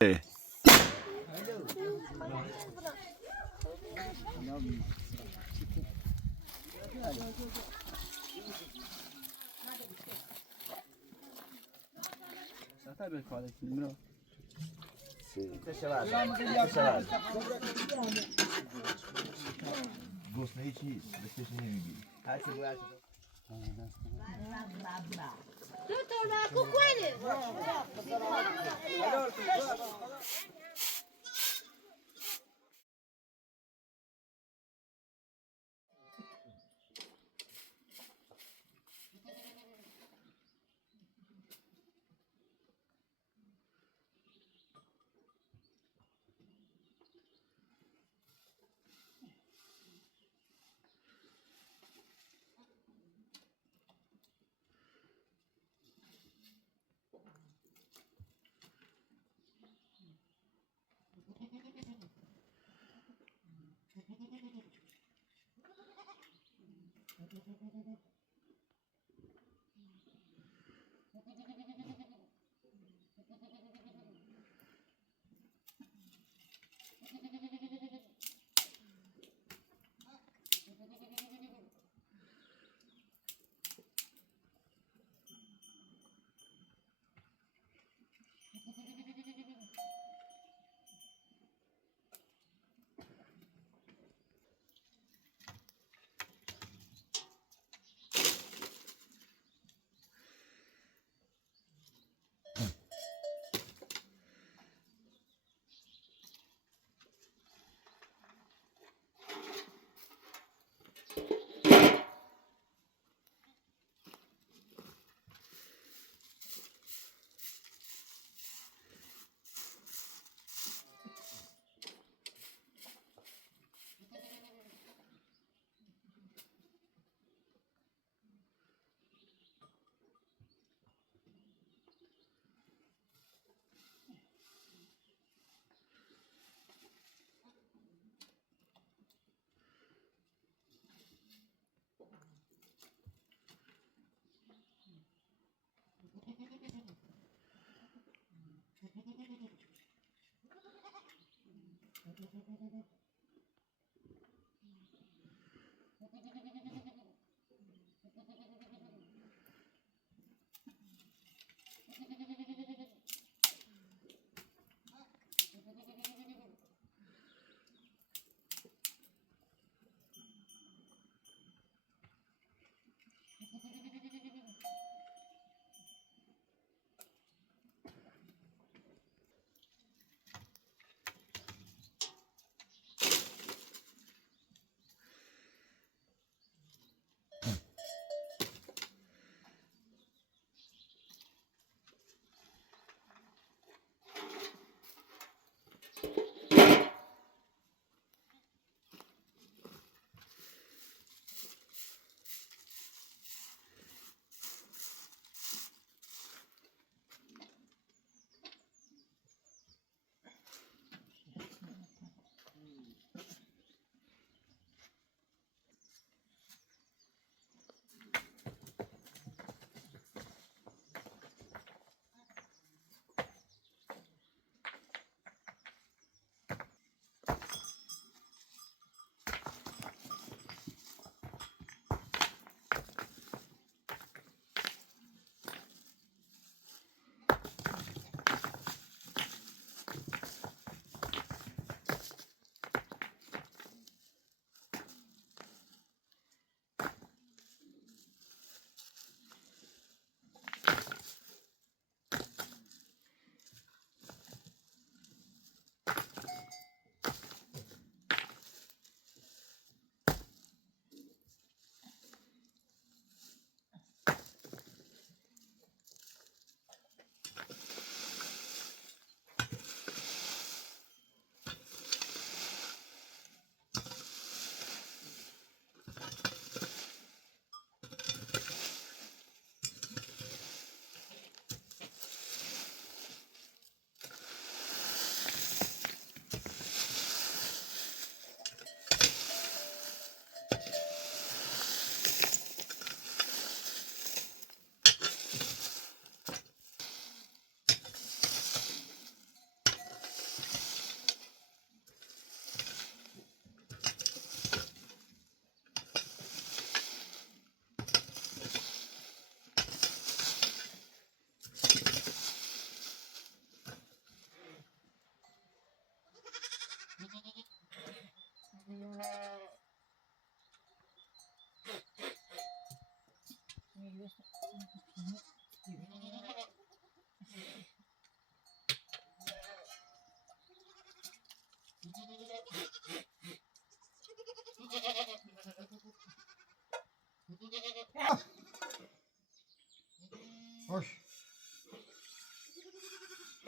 ايه گوست هیچ نیست بهش نمیگی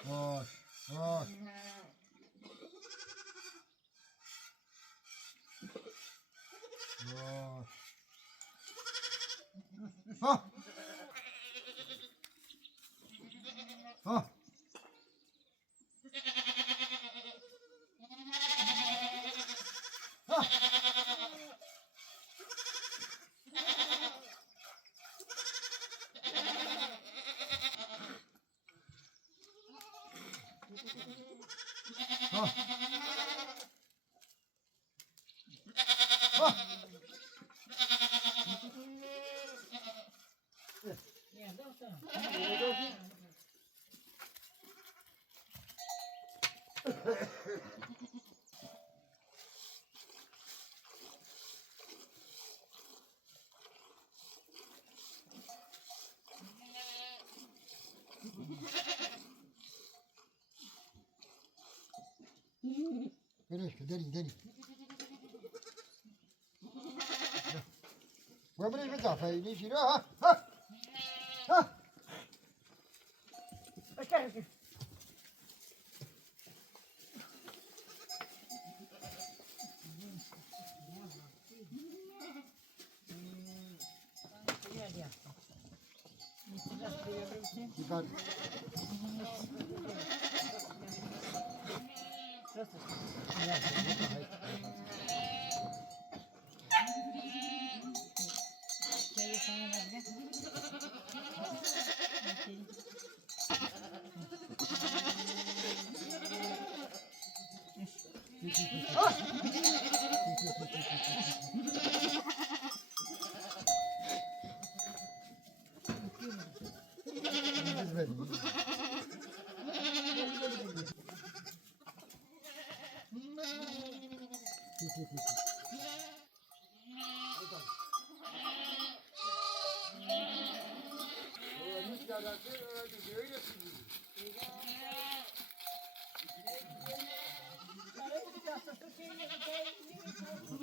Hoş. Hoş. Hoş. Ha. Ha. Ha. Ha. Ha. Бережка, дари. وابني بتاع فايدي شيرا ها Çıkar.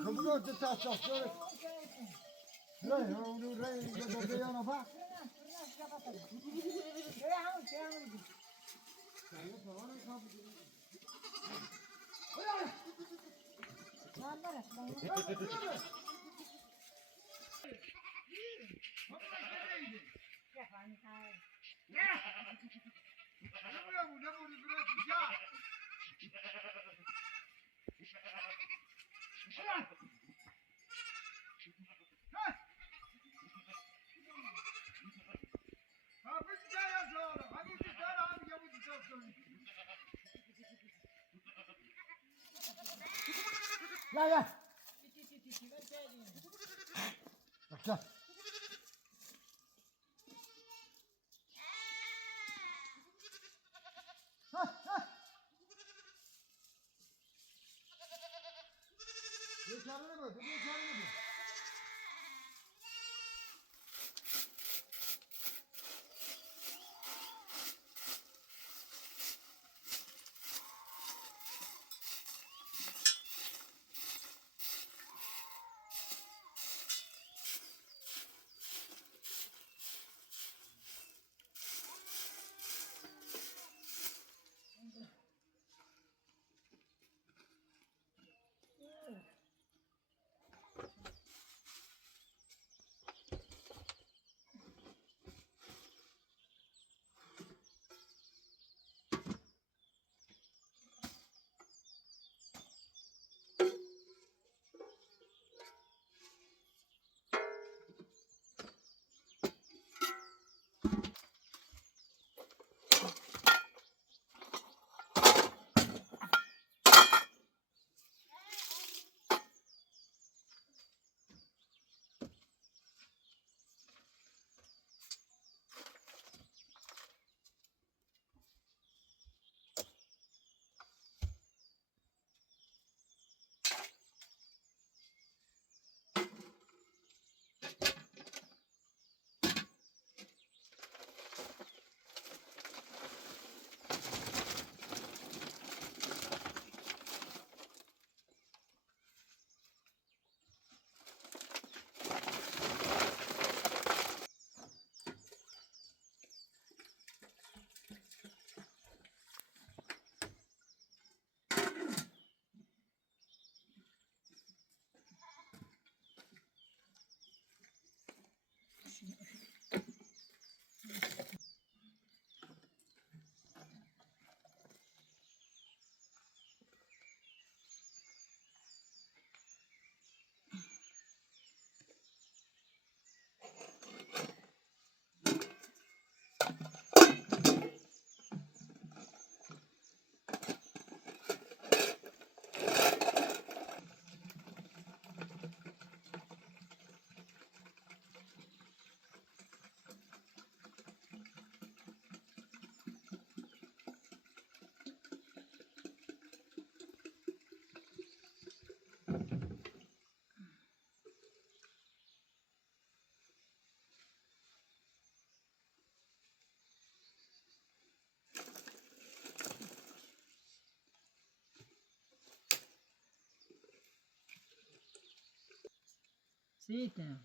Kapıda da tasarruf. Ray, yana bak. Gel. Bak. Çağırına bak, çağırına bak. سيتا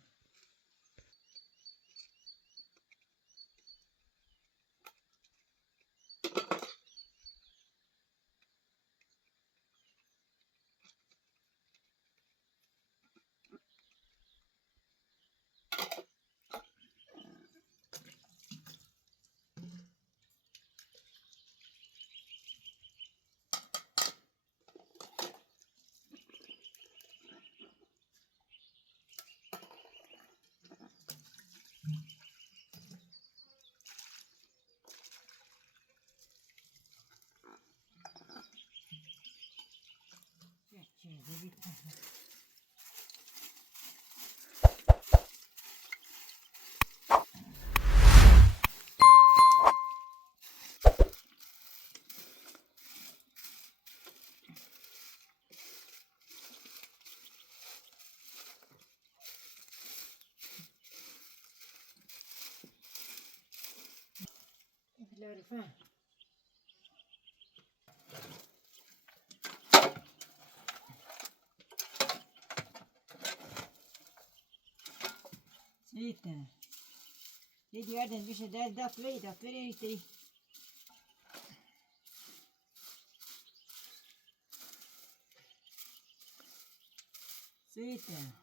العرفان سيتا يدي عدن بيش دات وي يتري سيتا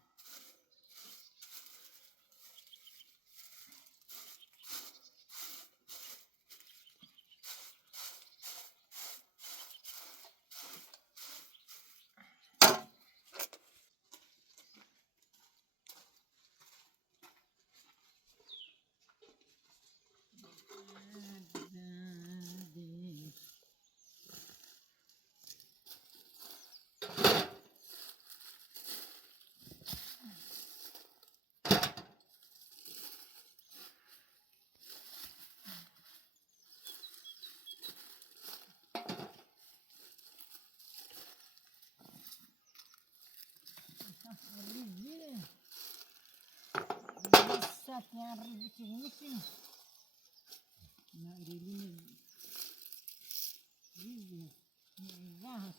yang ribet-ribet nak ini rahat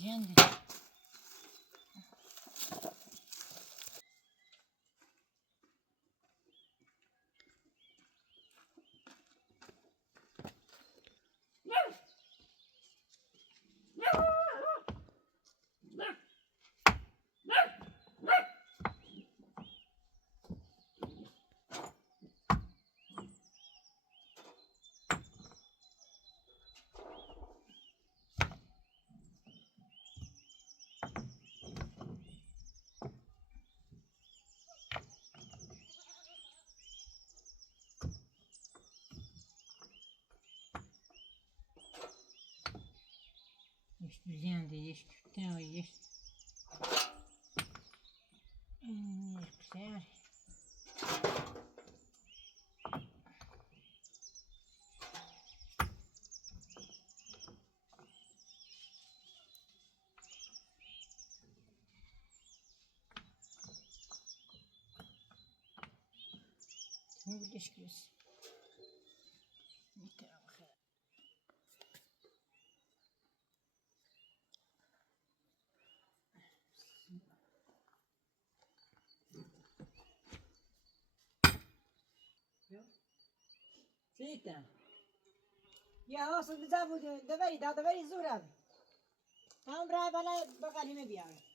جند جند يشتاوي يخسر مو بديش كويس سيتا يا أصل بزافو دبري زورا تام برا بلا بقالي ما بيعمل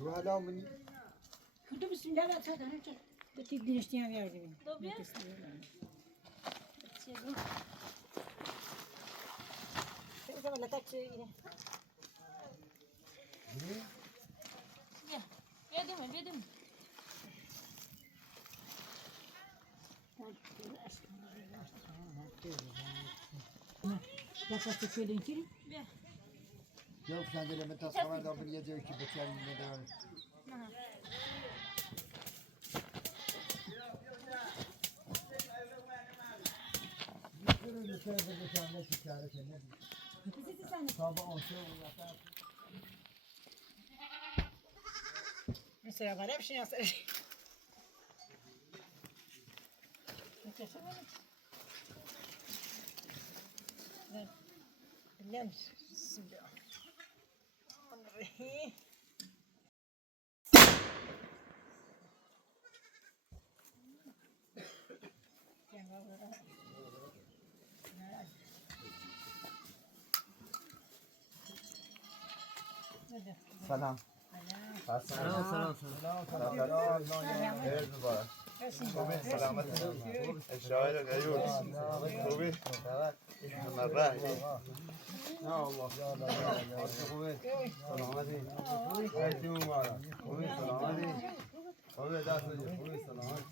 وهذا من كنت بسم الله لا تصدق أنت بتدي اشتيها يا رجل إذا ولا تكشي Yedim. Yapası söyleyin ki. Yok sen de leme tas kamar da bir yediyor ki beter ne devam. Böyle şöyle bir tane şikayet kendine. Bizi sen. Sabah 10 şey uzaktan. Mesela var hep şey yazar. Bilmem. سلام سلام خیر مبارک خوبی سلامت اشاره غیور خوبی مرة يا الله خوبی سلامتی خیلی مبارک خوبی سلامتی خوبی دست بگیر خوبی سلامت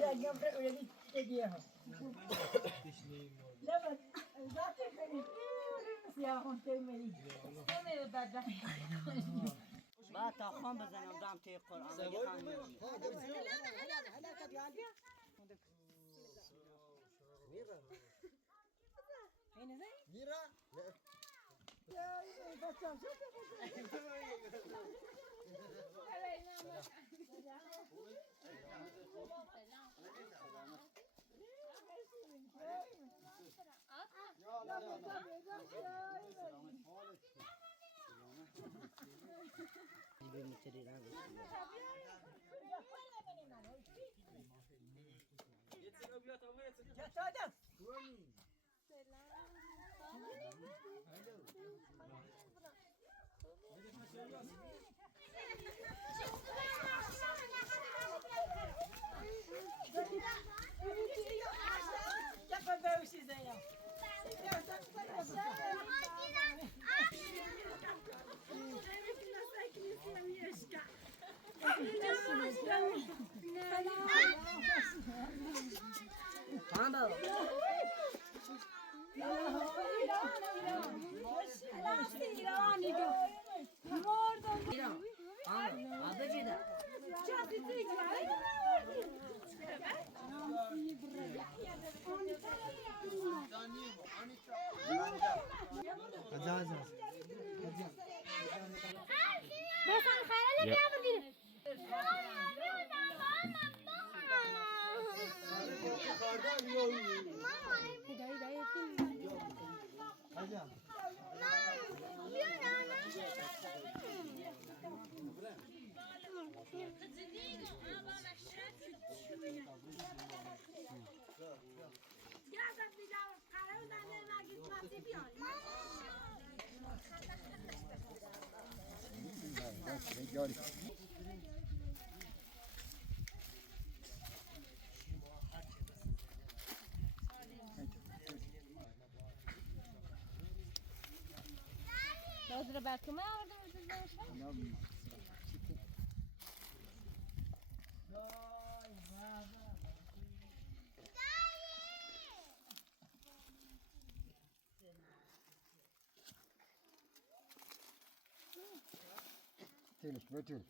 Ya gömre öyle bir gidiyor. Lama zaten beni siyahın temeli. Yemeği bedel. بعد تا خان بزنم دام توی قرآن بگه خان Mira. Gel. Bazıları belki mi yardım Teliş, götür.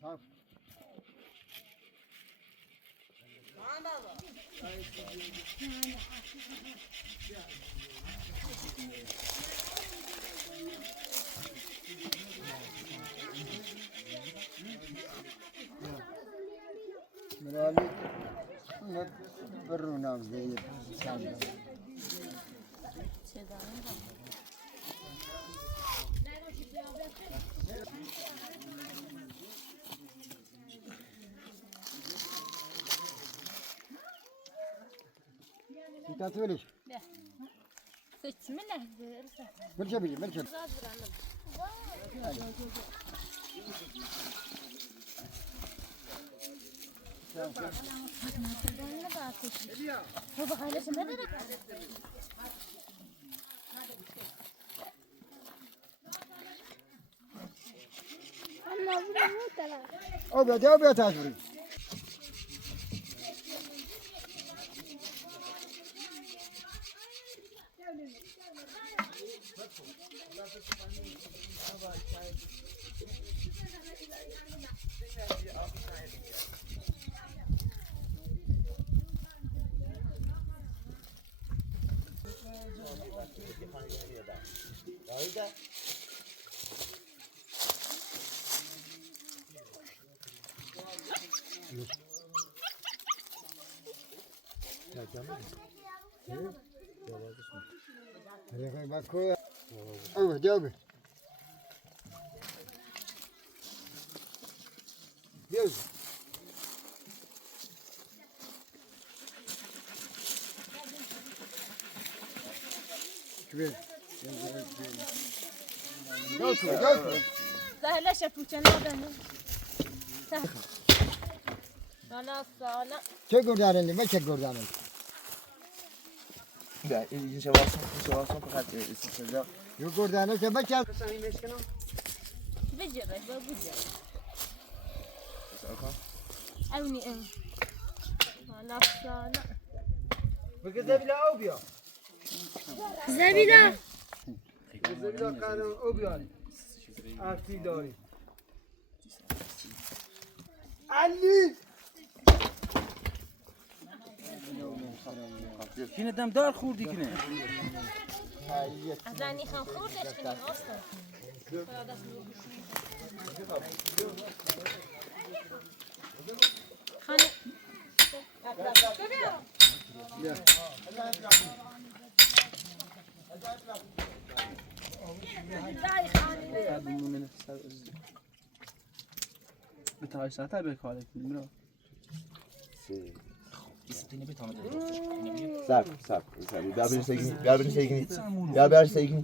Tamam. Merali ne berunam değil sen. Dikkat öyle. بسم الله مركبي مركب. هو بخيلش مدرك أو تاجري. أوه جاوبي. جاوبي. كبير. جاوبي. سهلة شافوچن آدم سالا چه گردانندی؟ ما چه گردانندی؟ نه این شواسون فقط استفاده. یه گردانه که ما چه؟ بجره بجره اوني سالا بگذار بلا او بیا. زبيدة بگذار بلا کارم او بیاری. آفتی داری. علی. كنا دم دار خوردی کنه أزاني خان خوردش كني أصلا خاني بتاعي ساعتها بيكالك المرا صبر بیا بریم سیگنی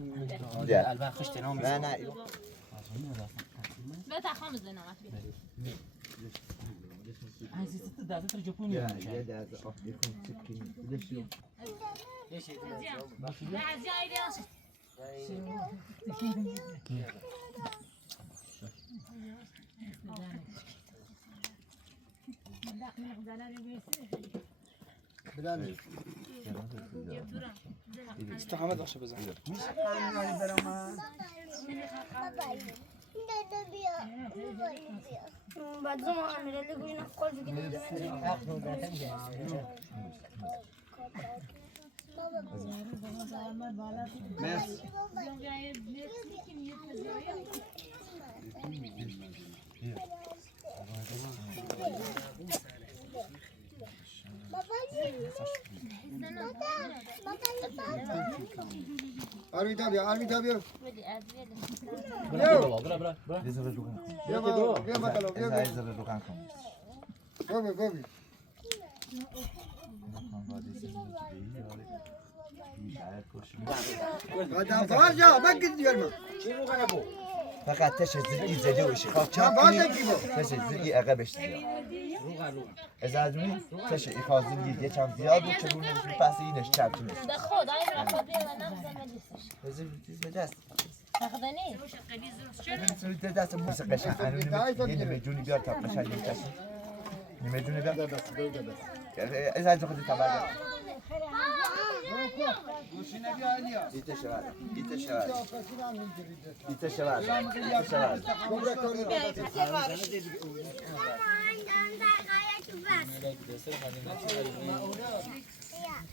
بیا البته خشت نام نه بتا خامس زنامات عايز تدعي ترجعوني يا ده يكون سكين ليش بلاني. استحمد عشان بزعل بعد زمان عمل اللي قلنا قول في آرمی تابیو. بیا بکلو بیا. گوبی. بعد فارجا ما قد يرمى. فقط تش زدی وشی خواهد چه بازه کی بود؟ تش زدی عقبش زیاد از ادمی تش ایفازی یه کم زیاد بود چه بونه بسید پس اینش چپ تونست ده خود عايز اخذ انا مجلسش بزید به دست تاخذني بزید به دست موسیقی شن یه نمیدونی بیار تا قشنگ کسی نمیدونی بیار بس بس. از از خودی تبرد دیت شود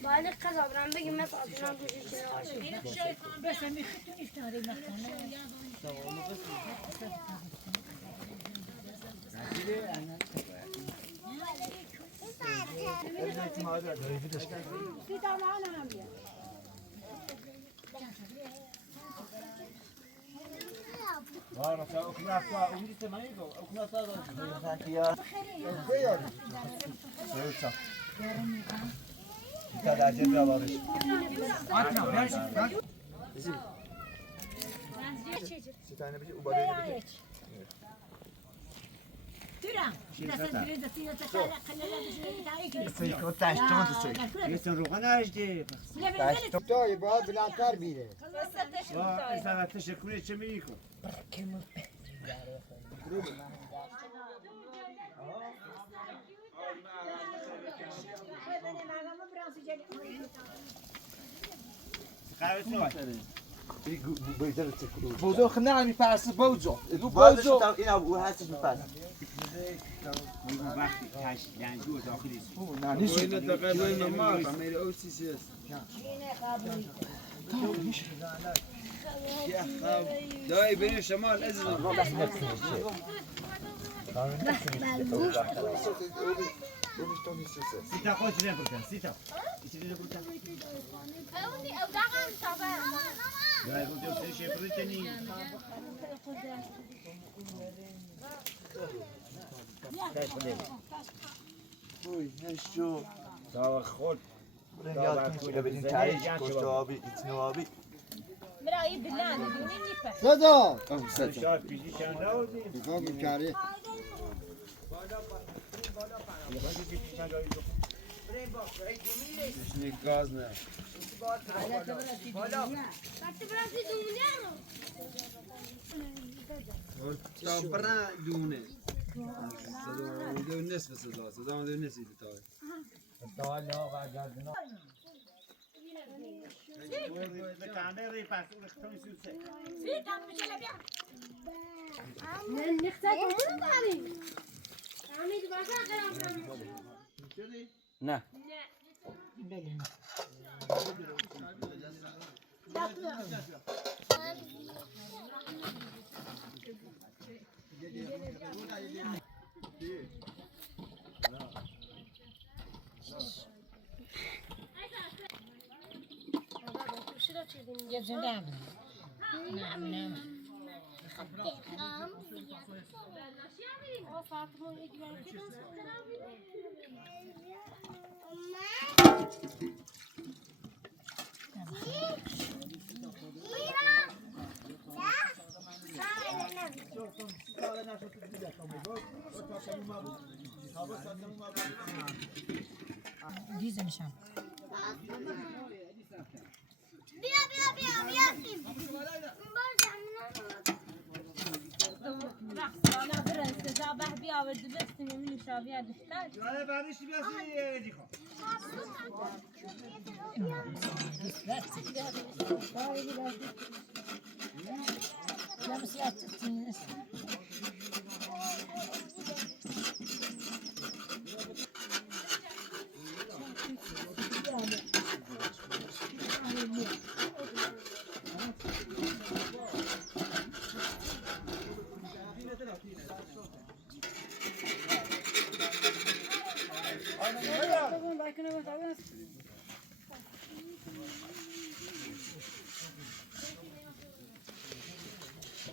بالك كذا برام بيجي مسعد برام بيجي بس هم يختون يفتاري مثلا في طعمنا هم يا تا درجه بیا بارش ستانه بشه اوباده بشه ترى دست بريدة تيجي تسارع خلينا نجري تاعيك سيكو تاش چون تو سوی یستن روغن هجده توی باید بلندتر بیره سلام تشکر چه میکن بوزو خلنا عم يفاس بوزو بازش بوزو تا اینا او هستش میپس وقتی کش لنجو داخلی وين الدقائق نورمال عميري او سي سي اس داي بين الشمال ازرق سیتا خودش نبودن سیتا ایشون نبودن اونی او دقم تابع نه بودم سه بریتنی اوی هشو تا خود یادتون کنه بدین تایش کشت آبی ایتنو آبی مرایی بلند دونی نیپه صدا شاید پیشی چند داودیم میخوام بیکاری شنو غاز نه تا برا دونه صدا نصف صدا نصف تاي کامری پس اون اختیاری سوسه نه دیزنشان انا برنس زابه بیا و دبست نمی شابیا دفتر جوانه بعدش بیاسی دیخو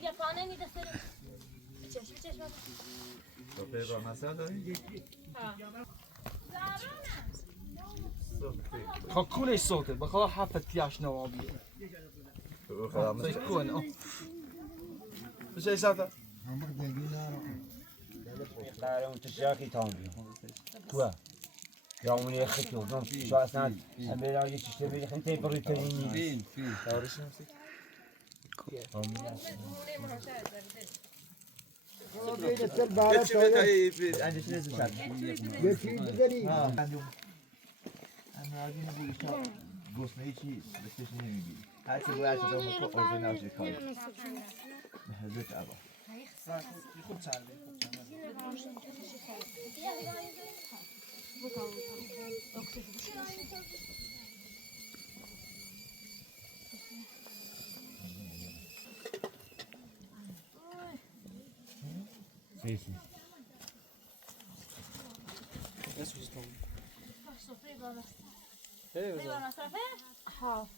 یا پانه نیده سری چشم تو پیدا مسئله داری؟ خب كلش صوتي بخلا حافة كياش نوابيه يكون بس ايش هذا؟ قراره اون تشاکی تام بیام تو یا اون یه خیلی اوزان شو اصلا همه یه چیزی میگه خیلی تی بریتنی فين دارش نمیسی؟ بین سر بارا توی اندیش نیست شد یکی بزنی ها اما اگه نبودی تا گسنه چی بسش نمیگی هر چی باید شده اون که ارزه نوشی کاری به حضرت عبا خود سر سی سی سفره بابا سفره بابا سفره ها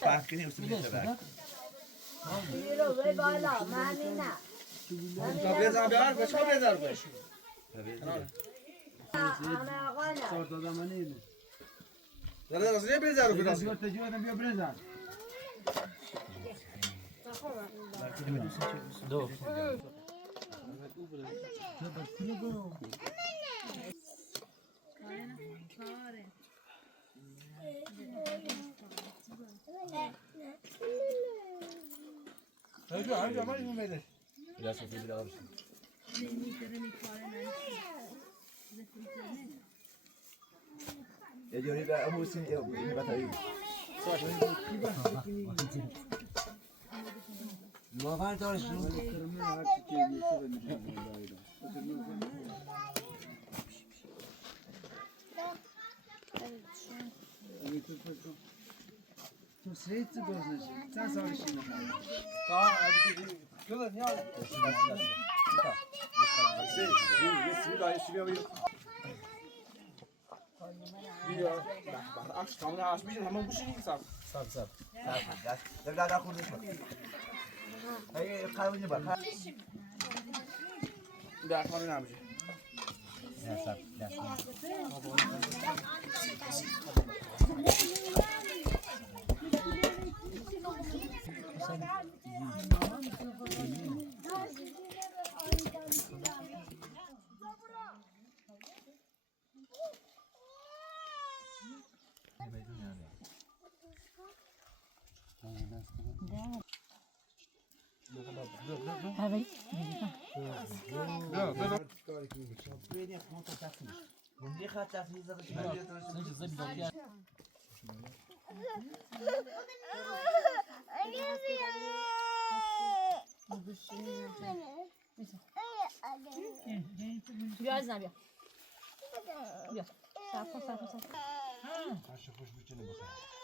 فرق کنی اصلا میشه برد قبل زن بیار کش قبل زن کش صار دادا منی داره راست بیار زن رو بیا تجیب آدم بیا برزن هرجا ما اینو میده لا صوتي بلا غرش يا جوني لا ابو سن يا بتاعي ما بعرف تعرف شنو تو سریت گذاشت چند سالش اینه تا شو ده نیا بیا عکس کاملا عکس میشه همون گوشی صاف صاب لا لا خذ اسمع هي قاوي بقى ده کاملا نمیشه لا صاب لا بیا عزیزم بیا بیا صاف کن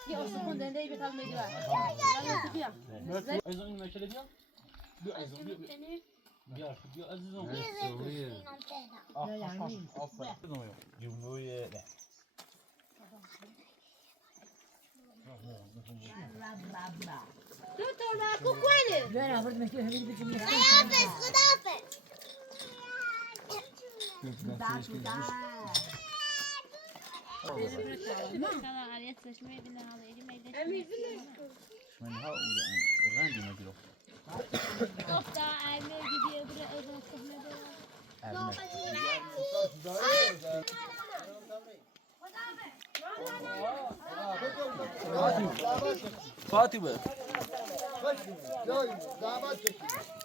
بیا استخون دنده بیا تا میگه بیا ایزون این مشکل بیا بیا ایزون بیا بیا عزیزم جمهوری تو تابعكو كوينه لا برد ما كيف هبيل بجمله خدافة فاطمه جای دعوت کشید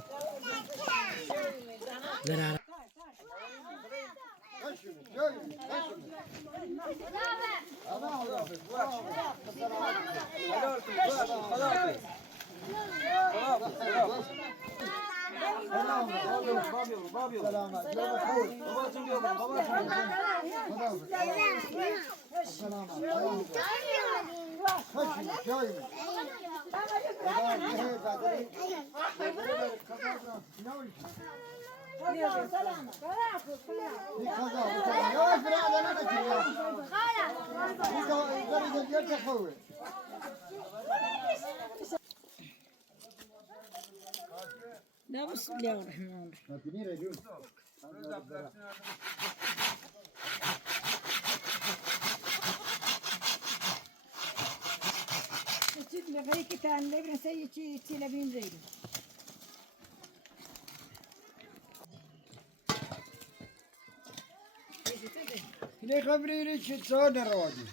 لا بسم الله الرحمن الرحيم لبريك تان لبرن سيتي تلبين زيد اینه خبری ری چه چه نروادی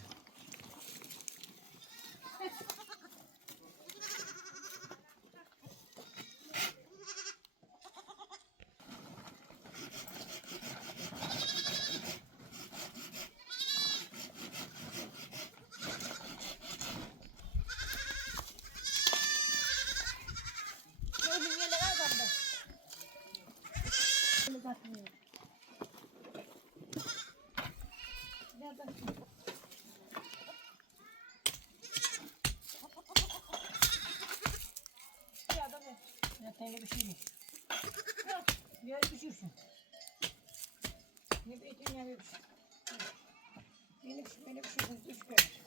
Tenge pişireyim. Biraz pişirsin. Ne beytin ya bir pişir. Beni pişirsin. Üç kadar.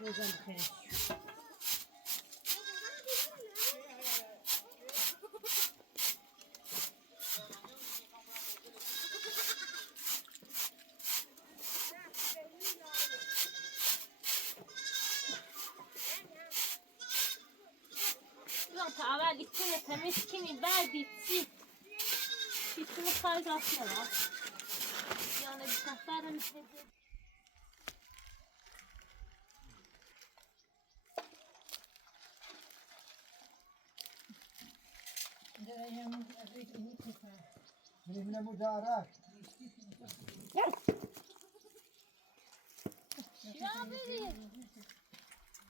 روزان بخیر. لا تعال يتم تمسكني بعد تسي يتم خارج أصلا يعني بتختار المحيط من مدارات شو عم بيريد؟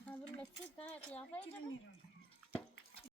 عم بالمسجد هاي قيافة